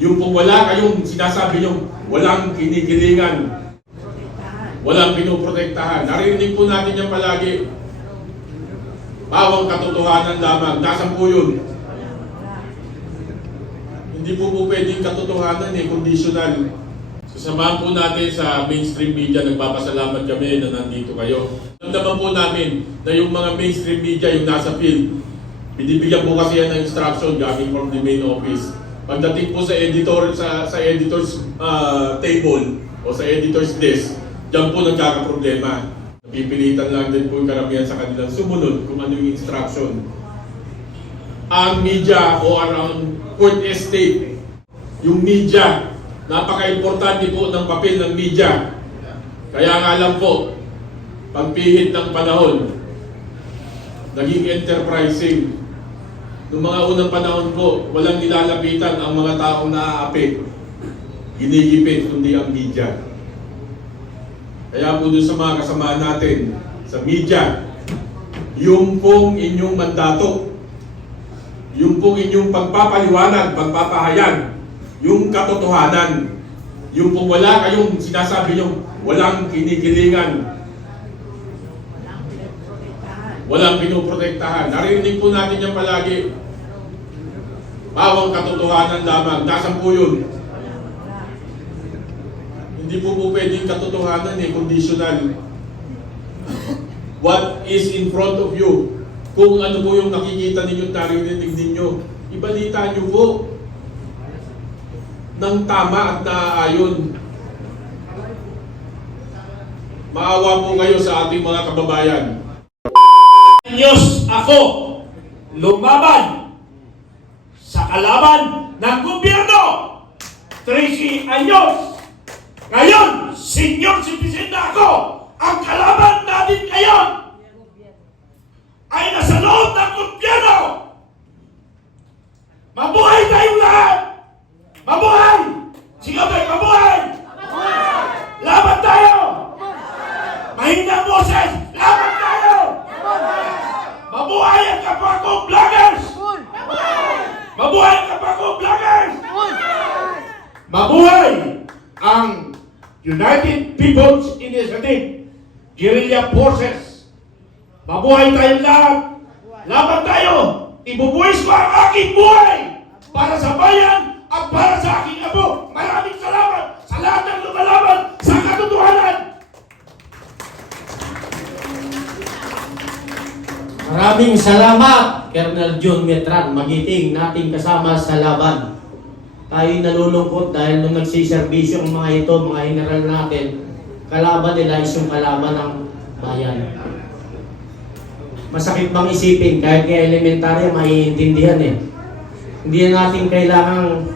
Yung kung wala kayong sinasabi nyo, walang kinikilingan, walang pinoprotektahan. Narinig po natin yan palagi. Bawang katotohanan lamang. Nasaan po yun? Hindi po pwedeng katotohanan conditional. Sasamahan po natin sa mainstream media, nagpapasalamat kami na nandito kayo. Naman po namin na yung mga mainstream media, yung nasa field, binibigyan po kasi yan ng instruction galing from the main office. Pagdating po sa editor's table o sa editor's desk, diyan po nagkakaproblema. Napipilitan lang din po yung karamihan sa kanilang sumunod kung ano yung instruction. Ang media o ang court estate, yung media, napaka-importante po ng papel ng media. Kaya nga lang po, pagpihit ng panahon, naging enterprising. Noong mga unang panahon po, walang nilalapitan ang mga taong naaapi. Ginigipit, kundi ang media. Kaya po doon sa mga kasama natin sa media, yung pong inyong mandato, yung pong inyong pagpapaliwanag, pagpapahayag, yung katotohanan, yung pong wala kayong sinasabi nyo, walang kinikilingan, walang pinoprotektahan. Narinig po natin yan palagi. Bawang katotohanan lamang. Nasaan po yun? Hindi po pwedeng katotohanan conditional. What is in front of you? Kung ano po yung nakikita ninyo, narinig ninyo, ibalita nyo po ng tama at naaayon. Maawa po kayo sa ating mga kababayan. Diyos ako lumaban sa kalaban ng gobyerno. 13 anyos. Ngayon, senior citizen na ako. Ang kalaban natin ngayon ay nasa loob ng gobyerno. Mabuhay tayong lahat! Mabuhay! Sigaw tayo, mabuhay! Laban tayo! Mahinang boses! Laban tayo! Mabuhay ang kapwa ko vloggers! Mabuhay ang kapwa ko vloggers! Mabuhay ang United People's Initiative, Guerrilla Forces. Mabuhay tayong lahat! Laban tayo! Ibubuhis ko ang aking buhay para sa bayan at para sa aking abo. Maraming salamat sa lahat ng lumalaban sa katotohanan! Maraming salamat, Colonel John Metran, magiting nating kasama sa laban. Tayo'y nalulungkot dahil nung nagsiservisyo ang mga ito, mga general natin, kalaban nila is yung kalaban ng bayan. Masakit bang isipin, kahit kaya elementarya, maiintindihan Hindi natin kailangang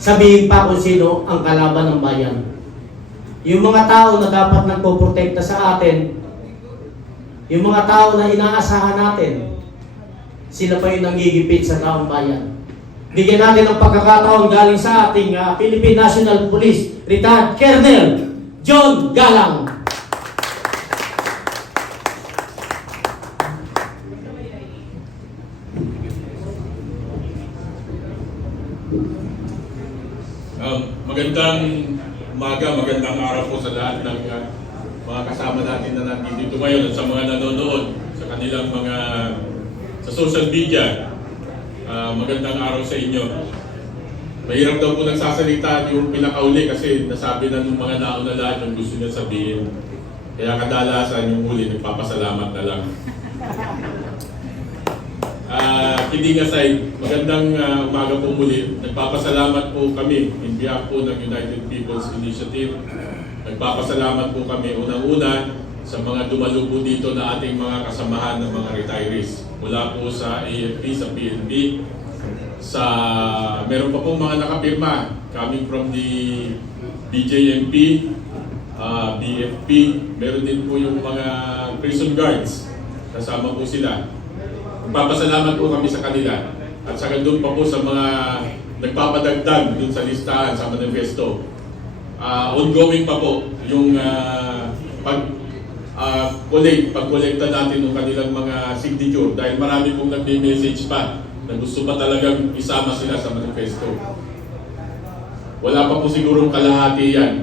sabihin pa kung sino ang kalaban ng bayan. Yung mga tao na dapat nagpoprotekta sa atin, yung mga tao na inaasahan natin, sila pa yung nanggigipit sa taong bayan. Bigyan natin ng pagkakataon galing sa ating Philippine National Police Retired Colonel John Galang. Magandang umaga, magandang araw po sa lahat ng mga kasama natin na nandito ngayon at sa mga nanonood sa kanilang mga sa social media. Magandang araw sa inyo. Mahirap daw po nagsasalita yung pinakauli kasi nasabi na ng mga nauna lahat yung gusto niya sabihin. Kaya kadalasan yung huli, nagpapasalamat na lang. Kidding aside, magandang umaga po muli. Nagpapasalamat po kami in behalf po ng United People's Initiative. Nagpapasalamat po kami unang-una sa mga dumalo po dito na ating mga kasamahan ng mga retirees. Mula po sa AFP, sa PNP, meron pa pong mga nakapirma coming from the BJMP, BFP, meron din po yung mga prison guards, kasama po sila. Magpapasalamat po kami sa kanila at saka doon pa po sa mga nagpapadagdag doon sa listahan sa manifesto. Ongoing pa po yung pag-kolekta natin ng kanilang mga signature dahil marami pong nagme-message pa na gusto pa talagang isama sila sa manifesto. Wala pa po sigurong kalahati yan.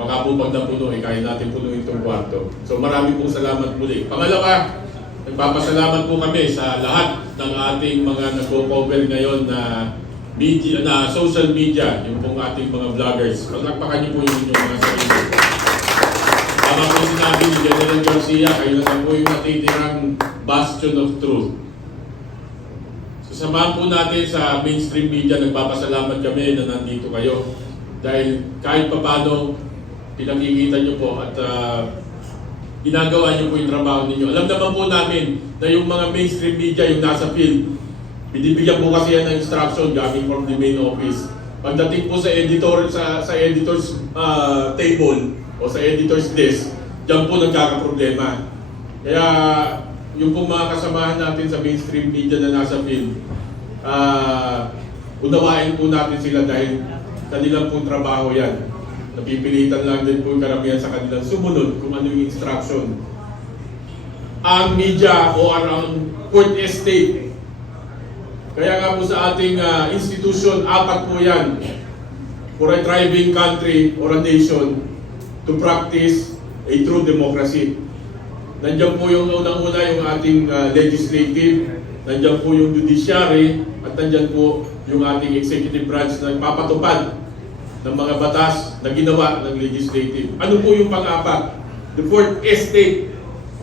Baka po pag napuno, kaya natin punuin itong kwarto. So marami pong salamat muli. Pangalawa, nagpapasalamat po kami sa lahat ng ating mga nagko-cover ngayon na media, na social media, yung pong ating mga vloggers. Palakpakan niyo po yung inyong mga sarili. Tama po sinabi ni General Garcia, kayo na lang po yung natitirang bastion of truth. So samahan po natin sa mainstream media, nagpapasalamat kami na nandito kayo. Dahil kahit papano, pinakikita niyo po at ginagawa niyo po yung trabaho ninyo. Alam naman po namin na yung mga mainstream media, yung nasa field, binibigyan po kasi yan ng instruction galing from the main office. Pagdating po sa editor, sa editor's table o sa editor's desk, diyan po nagkakaproblema. Kaya yung po mga kasamahan natin sa mainstream media na nasa field, unawain po natin sila dahil kanilang po trabaho yan. Napipilitan lang din po yung karamihan sa kanilang sumunod kung ano yung instruction. Ang media o ang court estate, kaya nga po sa ating institution, 4 po yan for a thriving country or a nation to practice a true democracy. Nandiyan po yung unang-una yung ating legislative, nandiyan po yung judiciary, at nandiyan po yung ating executive branch na nagpapatupad ng mga batas na ginawa ng legislative. Ano po yung pang-apat? The fourth estate,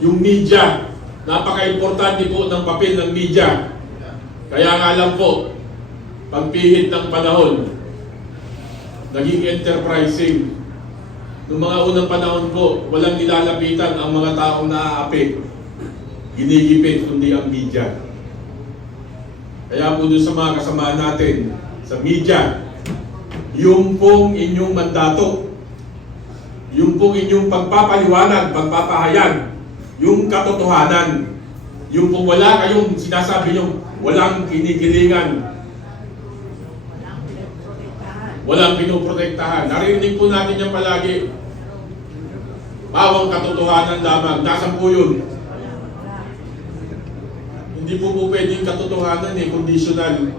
yung media. Napaka-importante po ng papel ng media. Kaya nga lang po, pagpihit ng panahon, naging enterprising. Noong mga unang panahon po, walang nilalapitan ang mga taong naaapi. Ginigipit kundi ang media. Kaya po doon sa mga kasama natin sa media, yung pong inyong mandato, yung pong inyong pagpapaliwanag, pagpapahayag, yung katotohanan, yung pong wala kayong sinasabi nyo, walang kinikilingan, walang pinoprotektahan. Narinig po natin yan palagi. Bawang katotohanan lamang. Nasaan po yun? Hindi po pwedeng katotohanan conditional.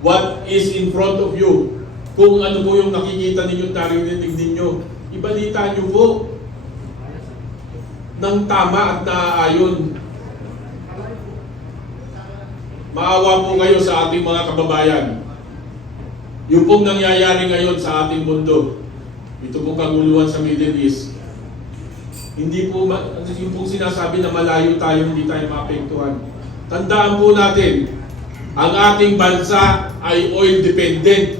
What is in front of you? Kung ano po yung nakikita ninyo, narinig ninyo, ibalita nyo po ng tama at naaayon. Maawa po kayo sa ating mga kababayan. Yung pong nangyayari ngayon sa ating mundo, ito pong kaguluhan sa Middle East, hindi po, yung pong sinasabi na malayo tayo, hindi tayo maapektuhan. Tandaan po natin, ang ating bansa ay oil dependent.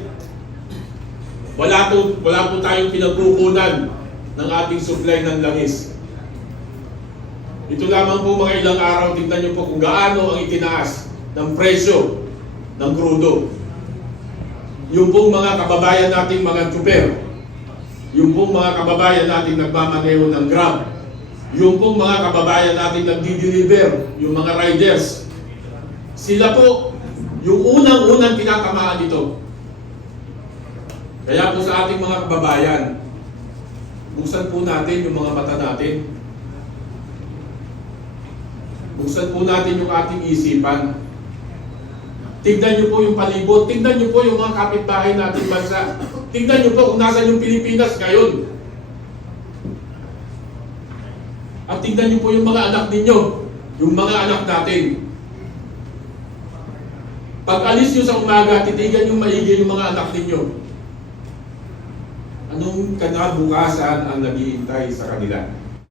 Wala po tayong pinagkukunan ng ating supply ng langis. Ito lamang po mga ilang araw, tingnan nyo po kung gaano ang itinaas ng presyo ng krudo. Yung pong mga kababayan nating mga tsuper, yung pong mga kababayan nating nagmamaneho ng Grab, yung pong mga kababayan nating nagdi-deliver, yung mga riders, sila po yung unang-unang tinatamaan dito. Kaya po sa ating mga kababayan, buksan po natin yung mga mata natin. Buksan po natin yung ating isipan. Tignan nyo po yung palibot. Tignan nyo po yung mga kapitbahay nating bansa. Tignan nyo po kung nasan yung Pilipinas ngayon. At tignan nyo po yung mga anak ninyo. Yung mga anak natin. Pag alis nyo sa umaga, titigan nyo maigi yung mga anak ninyo. Anong kinabukasan ang naghihintay sa kanila?